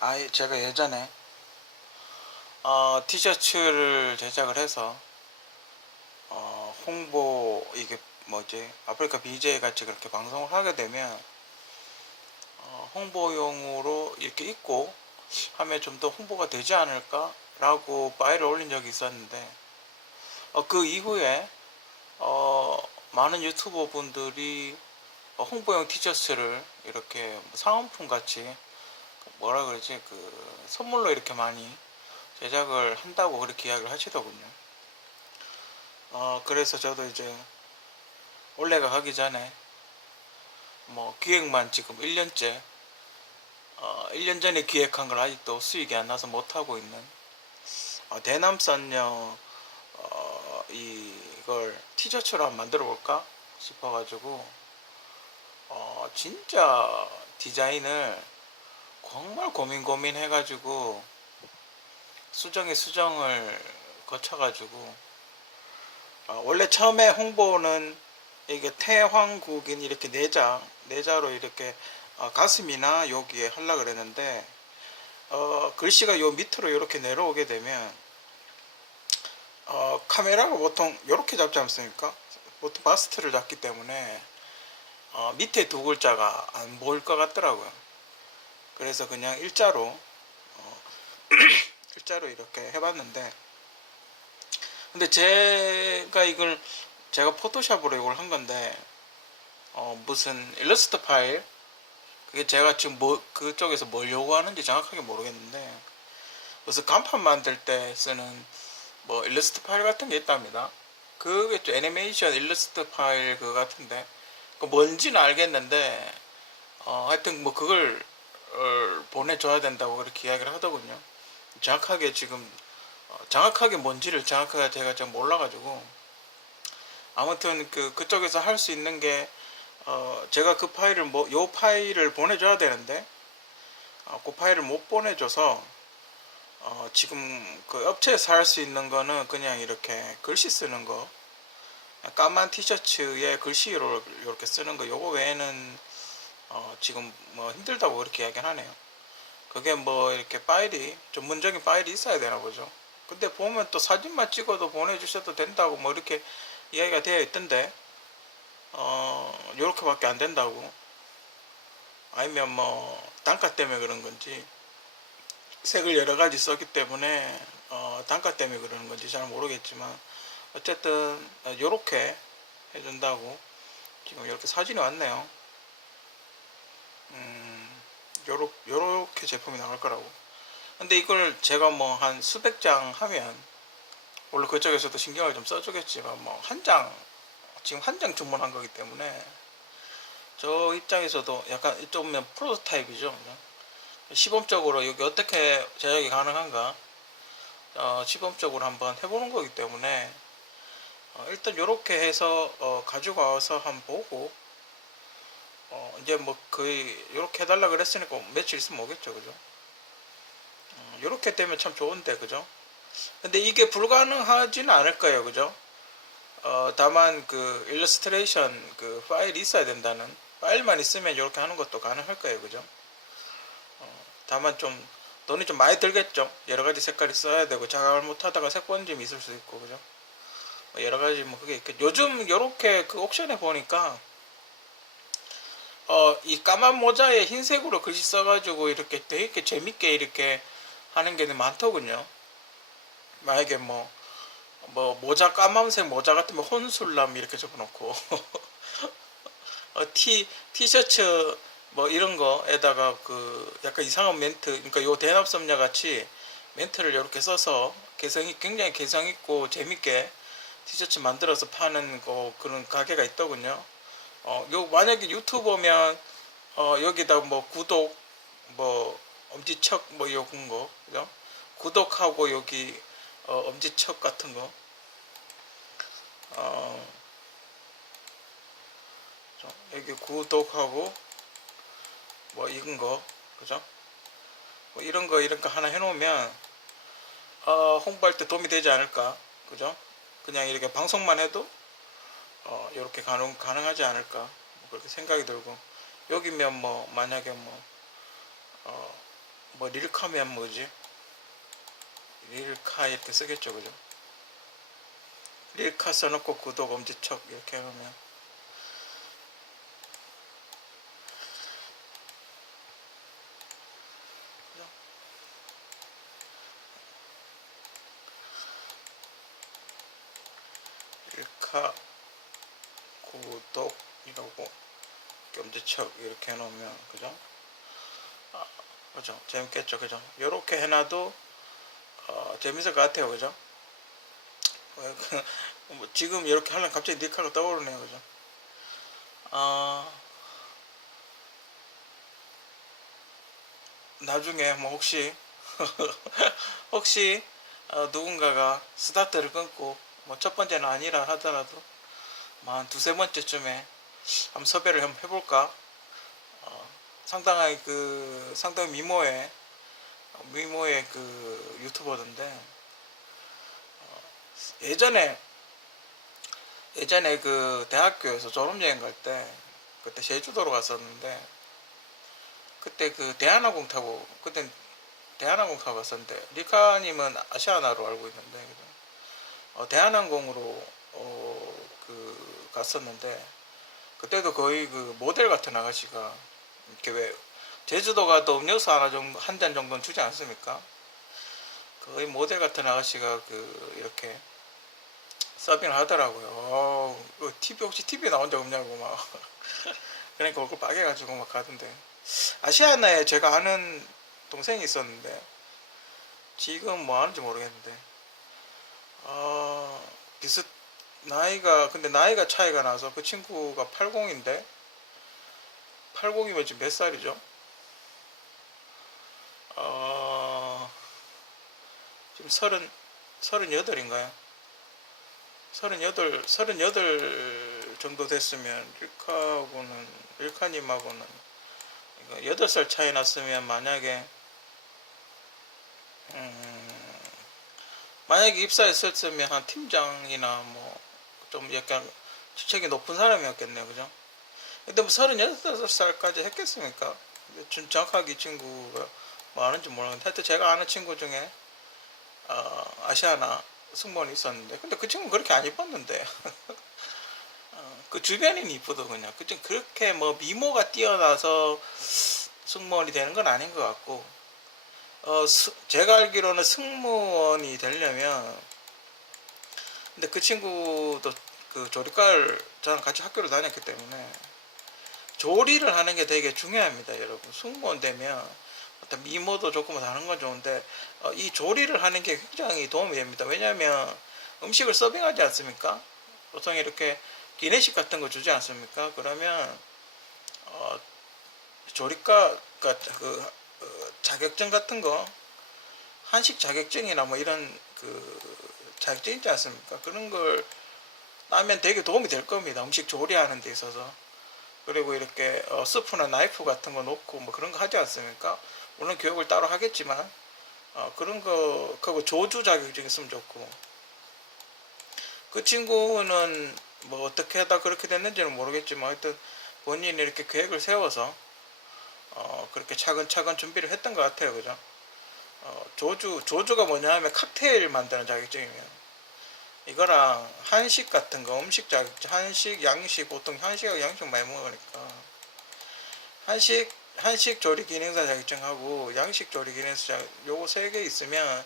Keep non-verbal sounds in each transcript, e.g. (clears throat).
아, 제가 예전에 어, 티셔츠를 제작을 해서 어, 홍보 이게 뭐지? 아프리카 BJ 같이 그렇게 방송을 하게 되면 어, 홍보용으로 이렇게 입고 하면 좀 더 홍보가 되지 않을까라고 파일을 올린 적이 있었는데 어, 그 이후에 어, 많은 유튜버 분들이 어, 홍보용 티셔츠를 이렇게 상품품 같이 뭐라 그러지 그 선물로 이렇게 많이 제작을 한다고 그렇게 이야기를 하시더군요. 어 그래서 저도 이제 올해가 가기 전에 뭐 기획만 지금 1년째 어 1년 전에 기획한 걸 아직도 수익이 안 나서 못 하고 있는 어, 대남산녀 어 이걸 티셔츠로 한번 만들어 볼까 싶어가지고 어 진짜 디자인을 정말 고민 고민 해가지고 수정에 수정을 거쳐가지고 어, 원래 처음에 홍보는 이게 태황국인 이렇게 내자 내자로 이렇게 어, 가슴이나 여기에 하려 그랬는데 어, 글씨가 요 밑으로 이렇게 내려오게 되면 어, 카메라가 보통 이렇게 잡지 않습니까? 보통 바스트를 잡기 때문에 어, 밑에 두 글자가 안 보일 것 같더라고요. 그래서 그냥 일자로 어, (clears throat) 일자로 이렇게 해봤는데 근데 제가 이걸 제가 포토샵으로 이걸 한 건데 어, 무슨 일러스트 파일 그게 제가 지금 뭐 그쪽에서 뭘 요구하는지 정확하게 모르겠는데 무슨 간판 만들 때 쓰는 뭐 일러스트 파일 같은 게 있답니다. 그게 좀 애니메이션 일러스트 파일 그거 같은데 그 뭔지는 알겠는데 어, 하여튼 뭐 그걸 어, 보내줘야 된다고 그렇게 이야기를 하더군요. 정확하게 지금 어, 정확하게 뭔지를 정확하게 제가 좀 몰라가지고 아무튼 그 그쪽에서 할 수 있는 게 어, 제가 그 파일을 뭐 요 파일을 보내줘야 되는데 어, 그 파일을 못 보내줘서 어, 지금 그 업체에서 할 수 있는 거는 그냥 이렇게 글씨 쓰는 거 까만 티셔츠에 글씨로 이렇게 쓰는 거 요거 외에는 어, 지금 뭐 힘들다고 그렇게 이야기를 하네요. 그게 뭐 이렇게 파일이 전문적인 파일이 있어야 되나 보죠. 근데 보면 또 사진만 찍어도 보내주셔도 된다고 뭐 이렇게 이야기가 되어 있던데 어 요렇게밖에 안 된다고 아니면 뭐 단가 때문에 그런 건지 색을 여러 가지 썼기 때문에 어 단가 때문에 그러는 건지 잘 모르겠지만 어쨌든 요렇게 해준다고 지금 이렇게 사진이 왔네요. 음, 요렇, 요렇게 제품이 나올 거라고. 근데 이걸 제가 뭐 한 수백 장 하면, 원래 그쪽에서도 신경을 좀 써주겠지만, 뭐 한 장, 지금 한 장 주문한 거기 때문에, 저 입장에서도 약간 좀 프로토타입이죠. 시범적으로 여기 어떻게 제작이 가능한가, 어, 시범적으로 한번 해보는 거기 때문에, 어, 일단 요렇게 해서, 어, 가지고 와서 한번 보고, 어, 이제 뭐 거의 이렇게 해달라 그랬으니까 며칠 있으면 오겠죠, 그죠? 어, 이렇게 되면 참 좋은데, 그죠? 근데 이게 불가능하지는 않을 거예요, 그죠? 어, 다만 그 일러스트레이션 그 파일이 있어야 된다는 파일만 있으면 이렇게 하는 것도 가능할 거예요, 그죠? 어, 다만 좀 돈이 좀 많이 들겠죠. 여러 가지 색깔이 써야 되고 자각을 못하다가 색 번짐이 있을 수 있고, 그죠? 뭐 여러 가지 뭐 그게 있겠 요즘 이렇게 그 옥션에 보니까 어, 이 까만 모자에 흰색으로 글씨 써가지고 이렇게 되게 재밌게 이렇게 하는 게 많더군요. 만약에 뭐, 뭐, 모자 까만색 모자 같으면 혼술남 이렇게 적어놓고, (laughs) 어, 티, 티셔츠 뭐 이런 거에다가 그 약간 이상한 멘트, 그러니까 요 대납섬녀 같이 멘트를 이렇게 써서 개성이 굉장히 개성 있고 재밌게 티셔츠 만들어서 파는 거 그런 가게가 있더군요. 어, 요 만약에 유튜버면 어, 여기다 뭐 구독 뭐 엄지척 뭐 요런 거 그죠? 구독하고 여기 어, 엄지척 같은 거 어, 저, 여기 구독하고 뭐 이런 거 그죠? 뭐 이런 거 이런 거 하나 해놓으면 어, 홍보할 때 도움이 되지 않을까 그죠? 그냥 이렇게 방송만 해도 어, 이렇게 가능, 가능하지 않을까 뭐 그렇게 생각이 들고 여기면 뭐 만약에 뭐 어, 뭐 릴카면 뭐지? 릴카 이렇게 쓰겠죠, 그죠? 릴카 써놓고 구독 엄지척 이렇게 해놓으면 릴카 구독 이러고 엄지척 이렇게 해놓으면 그죠? 아, 그죠? 재밌겠죠, 그죠? 요렇게 해놔도 어, 재밌을 것 같아요, 그죠? 어, 그, (laughs) 뭐 지금 이렇게 하려면 갑자기 닉카가 떠오르네요, 그죠? 아 나중에 뭐 혹시 (laughs) 혹시 어, 누군가가 스타트를 끊고 뭐 첫 번째는 아니라 하더라도 뭐 한 두세 번째쯤에 한번 섭외를 한번 해볼까 어, 상당히 그 상당히 미모의 미모의 그 유튜버던데 어, 예전에 예전에 그 대학교에서 졸업여행 갈 때 그때 제주도로 갔었는데 그때 그 대한항공 타고 그때 대한항공 타고 갔었는데 리카님은 아시아나로 알고 있는데? 어, 대한항공으로 어, 그 갔었는데 그때도 거의 그 모델 같은 아가씨가 이렇게 왜 제주도 가도 음료수 하나 정도 한 잔 정도는 주지 않습니까? 거의 모델 같은 아가씨가 그 이렇게 서빙을 하더라고요. 어, 그 TV 혹시 TV 나온 적 없냐고 막 (laughs) 그러니까 얼굴 빨개가지고 막 가던데 아시아나에 제가 아는 동생이 있었는데 지금 뭐 하는지 모르겠는데 아 비슷 나이가 근데 나이가 차이가 나서 그 친구가 80인데 80이면 지금 몇 살이죠? 어, 지금 서른 서른여덟인가요? 서른여덟 서른여덟 정도 됐으면 릴카하고는 릴카님하고는 이거 여덟 살 차이 났으면 만약에 음, 만약에 입사했었으면 한 팀장이나 뭐 좀 약간 직책이 높은 사람이었겠네요, 그죠? 근데 뭐 서른여덟 살까지 했겠습니까? 준- 정확하게 이 친구가 뭐 아는지 모르겠는데 하여튼 제가 아는 친구 중에 어, 아시아나 승무원이 있었는데 근데 그 친구는 그렇게 안 이뻤는데 (laughs) 어, 그 주변인이 이쁘더 그냥 그좀 그렇게 뭐 미모가 뛰어나서 승무원이 되는 건 아닌 것 같고 어, 스- 제가 알기로는 승무원이 되려면 근데 그 친구도 그 조리과를 저랑 같이 학교를 다녔기 때문에 조리를 하는 게 되게 중요합니다, 여러분. 승무원 되면 어떤 미모도 뭐 다른 건 좋은데 어, 이 조리를 하는 게 굉장히 도움이 됩니다. 왜냐하면 음식을 서빙하지 않습니까? 보통 이렇게 기내식 같은 거 주지 않습니까? 그러면 어, 조리과 그 어, 자격증 같은 거 한식 자격증이나 뭐 이런 그 자격증 있지 않습니까? 그런 걸 따면 되게 도움이 될 겁니다. 음식 조리하는 데 있어서. 그리고 이렇게 어, 스프나 나이프 같은 거 놓고 뭐 그런 거 하지 않습니까? 물론 교육을 따로 하겠지만 어, 그런 거 그거 조주 자격증 있으면 좋고 그 친구는 뭐 어떻게 하다 그렇게 됐는지는 모르겠지만 하여튼 본인이 이렇게 계획을 세워서 어, 그렇게 차근차근 준비를 했던 것 같아요, 그죠? 어, 조주 조주가 뭐냐 하면 칵테일 만드는 자격증이면 이거랑 한식 같은 거 음식 자격증 한식 양식 보통 한식하고 양식 많이 먹으니까 한식 한식 조리 기능사 자격증하고 양식 조리 기능사 자격 요거 세 개 있으면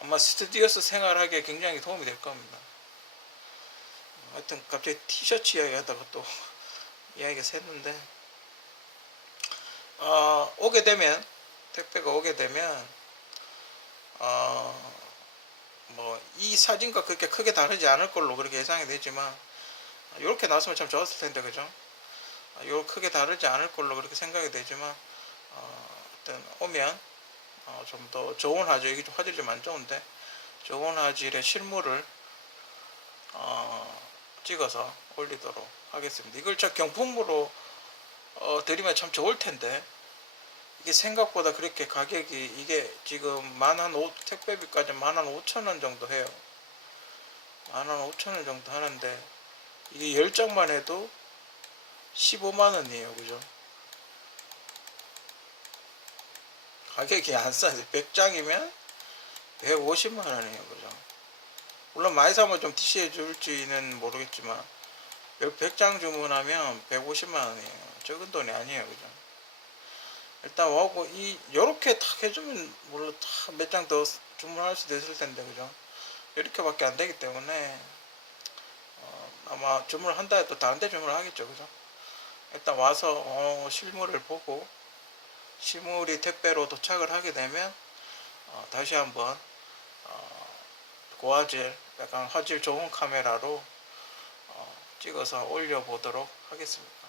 아마 스튜디오스 생활하기에 굉장히 도움이 될 겁니다. 하여튼 갑자기 티셔츠 이야기 하다가 또 (laughs) 이야기가 샜는데 어, 오게 되면 택배가 오게 되면 어, 뭐 이 사진과 그렇게 크게 다르지 않을 걸로 그렇게 예상이 되지만 이렇게 나왔으면 참 좋았을 텐데 그죠? 요 크게 다르지 않을 걸로 그렇게 생각이 되지만 어, 일단 오면 어, 좀 더 좋은 화질 이게 좀 화질이 좀 안 좋은데 좋은 화질의 실물을 어, 찍어서 올리도록 하겠습니다. 이걸 저 경품으로 어, 드리면 참 좋을 텐데 이게 생각보다 그렇게 가격이 이게 지금 만한 오 택배비까지 만한 오천 원 정도 해요. 만한 오천 원 정도 하는데 이게 열 장만 해도 15만 원이에요, 그죠? 가격이 안 싸지. 100장이면 150만 원이에요. 그죠? 물론 많이 사면 좀 DC해 줄지는 모르겠지만 100장 주문하면 150만 원이에요. 적은 돈이 아니에요. 그죠 일단 와고 이 요렇게 딱 해주면 물론 몇 장 더 주문할 수도 있을 텐데 그죠? 이렇게밖에 안 되기 때문에 어, 아마 주문을 한다 해도 다른 데 주문을 하겠죠 그죠? 일단 와서 어, 실물을 보고 실물이 택배로 도착을 하게 되면 어, 다시 한번 어, 고화질 약간 화질 좋은 카메라로 어, 찍어서 올려 보도록 하겠습니다